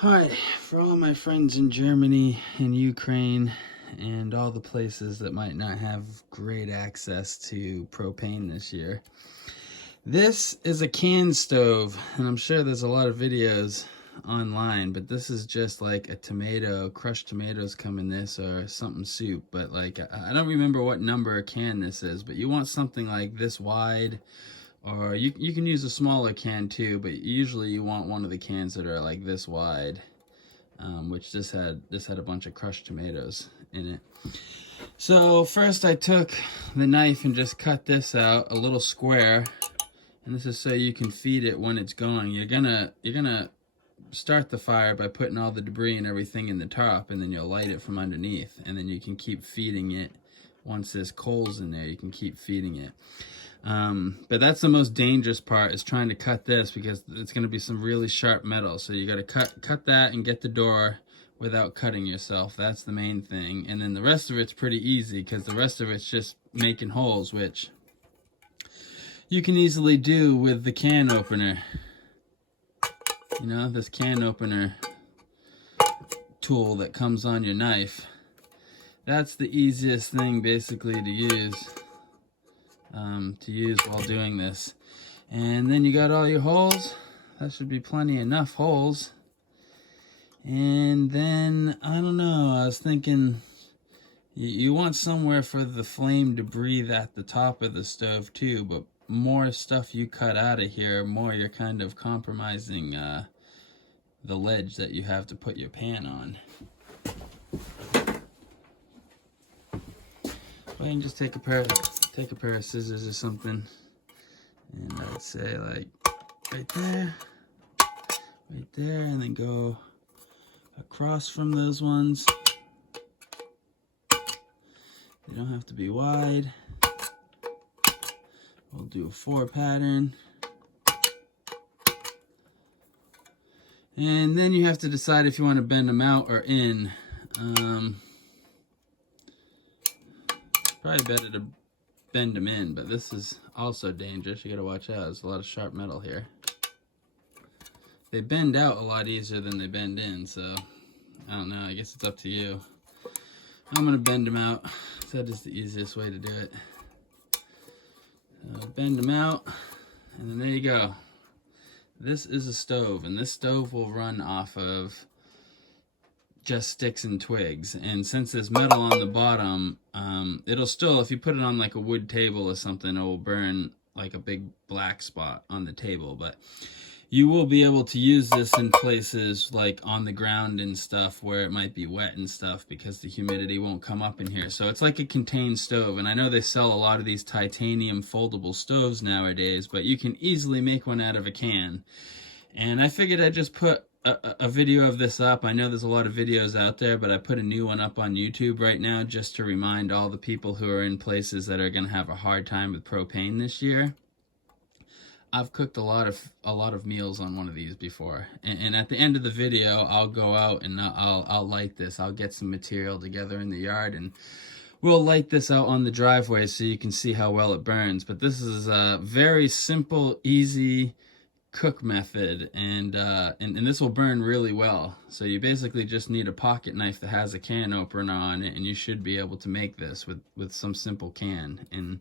Hi, for all my friends in Germany and Ukraine and all the places that might not have great access to propane this year. This is a can stove, and I'm sure there's a lot of videos online, but this is just like a tomato, crushed tomatoes come in this or something soup, but like I don't remember what number can this is, but you want something like this wide, or you can use a smaller can too, but usually you want one of the cans that are like this wide, which this had a bunch of crushed tomatoes in it. So first I took the knife and just cut this out, a little square, and this is so you can feed it when it's going. You're gonna start the fire by putting all the debris and everything in the top, and then you'll light it from underneath, and then you can keep feeding it. Once there's coals in there, you can keep feeding it. But that's the most dangerous part, is trying to cut this, because it's going to be some really sharp metal. So you got to cut that and get the door without cutting yourself. That's the main thing. And then the rest of it's pretty easy, because the rest of it's just making holes, which you can easily do with the can opener. You know, this can opener tool that comes on your knife. That's the easiest thing basically to use while doing this. And then you got all your holes. That should be plenty enough holes. And then, I don't know, I was thinking you want somewhere for the flame to breathe at the top of the stove too, but more stuff you cut out of here, more you're kind of compromising the ledge that you have to put your pan on. Well, you can just take a pair of scissors or something, and I'd say like right there, and then go across from those ones. They don't have to be wide. We'll do a 4 pattern. And then you have to decide if you want to bend them out or in. Probably better to bend them in, but this is also dangerous. You gotta watch out. There's a lot of sharp metal here. They bend out a lot easier than they bend in, so I don't know. I guess it's up to you. I'm gonna bend them out. That is the easiest way to do it. So bend them out, and then there you go. This is a stove, and this stove will run off of just sticks and twigs. And since there's metal on the bottom, it'll still, if you put it on like a wood table or something, it will burn like a big black spot on the table. But you will be able to use this in places like on the ground and stuff where it might be wet and stuff, because the humidity won't come up in here. So it's like a contained stove. And I know they sell a lot of these titanium foldable stoves nowadays, but you can easily make one out of a can. And I figured I'd just put a video of this up. I know there's a lot of videos out there, but I put a new one up on YouTube right now just to remind all the people who are in places that are going to have a hard time with propane this year. I've cooked a lot of meals on one of these before, and at the end of the video, I'll go out and I'll light this. I'll get some material together in the yard, and we'll light this out on the driveway so you can see how well it burns. But this is a very simple, easy cook method, and this will burn really well. So you basically just need a pocket knife that has a can opener on it, and you should be able to make this with some simple can. And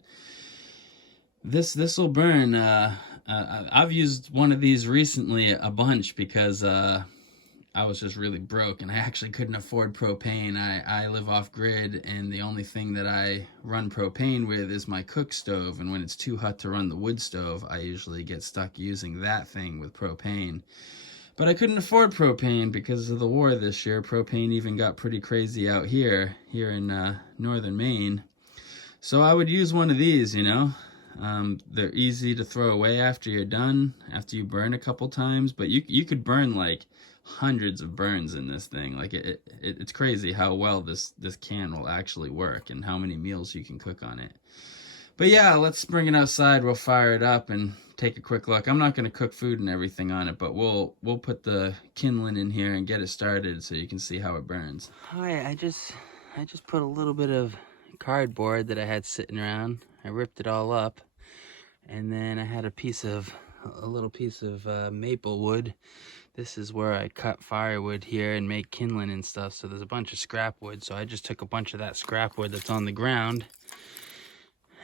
this will burn. I've used one of these recently a bunch, because I was just really broke and I actually couldn't afford propane. I live off grid, and the only thing that I run propane with is my cook stove, and when it's too hot to run the wood stove, I usually get stuck using that thing with propane. But I couldn't afford propane because of the war this year. Propane even got pretty crazy out here in northern Maine. So I would use one of these, you know. They're easy to throw away after you're done, after you burn a couple times, but you could burn like hundreds of burns in this thing. Like it's crazy how well this can will actually work, and how many meals you can cook on it. But yeah, let's bring it outside. We'll fire it up and take a quick look. I'm not going to cook food and everything on it, but we'll put the kindling in here and get it started so you can see how it burns. Hi, I just put a little bit of cardboard that I had sitting around. I ripped it all up, and then I had a piece of a little piece of maple wood. This is where I cut firewood here and make kindling and stuff, so there's a bunch of scrap wood. So I just took a bunch of that scrap wood that's on the ground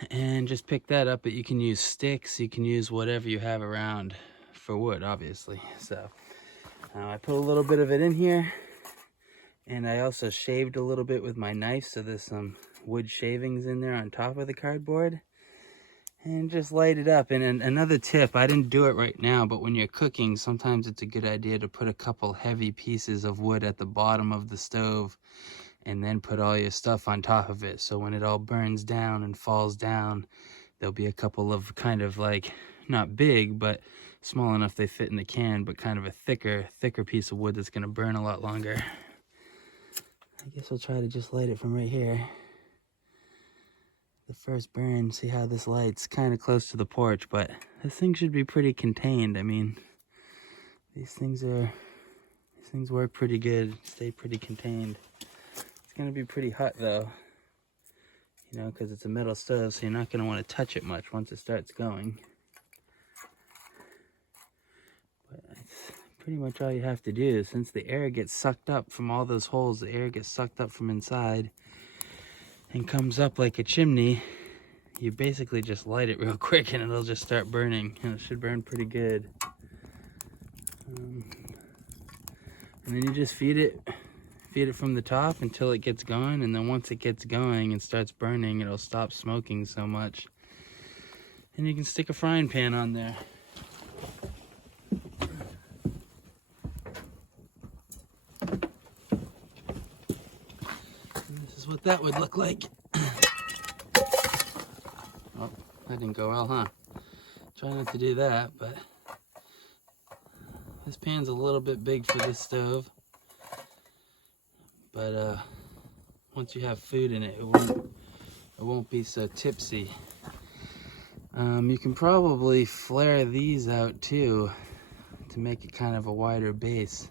and just picked that up. But you can use sticks, you can use whatever you have around for wood, obviously. So I put a little bit of it in here, and I also shaved a little bit with my knife, so there's some wood shavings in there on top of the cardboard. And just light it up. And another tip, I didn't do it right now, but when you're cooking, sometimes it's a good idea to put a couple heavy pieces of wood at the bottom of the stove and then put all your stuff on top of it. So when it all burns down and falls down, there'll be a couple of kind of like, not big, but small enough they fit in the can, but kind of a thicker piece of wood that's gonna burn a lot longer. I guess we'll try to just light it from right here. The first burn, see how this lights kind of close to the porch, but this thing should be pretty contained. I mean, these things work pretty good, stay pretty contained. It's gonna be pretty hot though, you know, because it's a metal stove, so you're not gonna want to touch it much once it starts going. But that's pretty much all you have to do. Since the air gets sucked up from all those holes, the air gets sucked up from inside and comes up like a chimney, you basically just light it real quick and it'll just start burning, and it should burn pretty good. And then you just feed it from the top until it gets going, and then once it gets going and starts burning, it'll stop smoking so much. And you can stick a frying pan on there. What that would look like. Oh, that didn't go well, huh? Try not to do that, but this pan's a little bit big for this stove. But once you have food in it, it won't be so tipsy. You can probably flare these out too to make it kind of a wider base.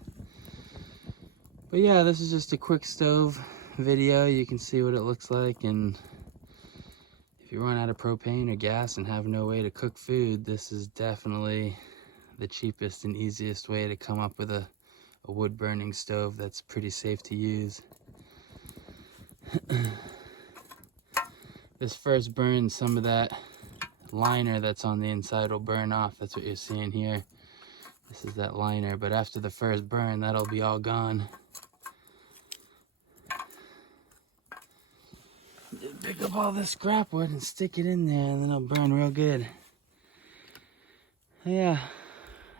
But yeah, this is just a quick stove video. You can see what it looks like, and if you run out of propane or gas and have no way to cook food, this is definitely the cheapest and easiest way to come up with a wood burning stove that's pretty safe to use. This first burn, some of that liner that's on the inside will burn off. That's what you're seeing here. This is that liner, but after the first burn, that'll be all gone. Pick up all this scrap wood and stick it in there, and then it'll burn real good. Yeah,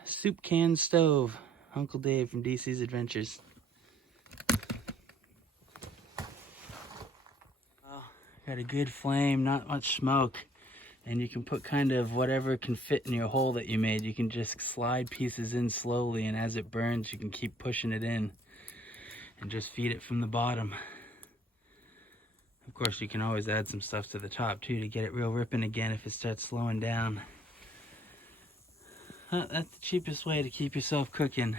soup can stove. Uncle Dave from DEECEE's Adventures. Well, got a good flame, not much smoke, and you can put kind of whatever can fit in your hole that you made. You can just slide pieces in slowly, and as it burns, you can keep pushing it in and just feed it from the bottom. Of course, you can always add some stuff to the top too to get it real ripping again if it starts slowing down. That's the cheapest way to keep yourself cooking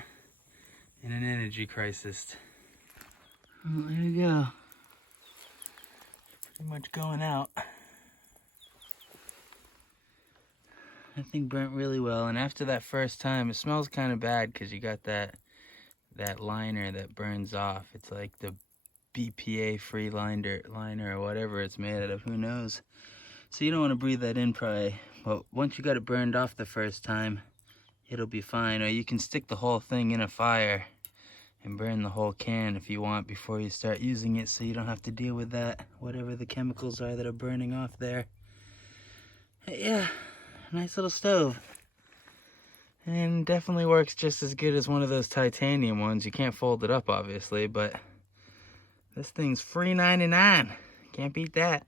in an energy crisis. Well, there you go. Pretty much going out. That thing burnt really well, and after that first time, it smells kind of bad because you got that liner that burns off. It's like the BPA free liner or whatever it's made out of, who knows. So you don't want to breathe that in probably, but once you got it burned off the first time, it'll be fine. Or you can stick the whole thing in a fire and burn the whole can if you want before you start using it, so you don't have to deal with that, whatever the chemicals are that are burning off there. But yeah, nice little stove. And definitely works just as good as one of those titanium ones. You can't fold it up obviously, but this thing's free $99. Can't beat that.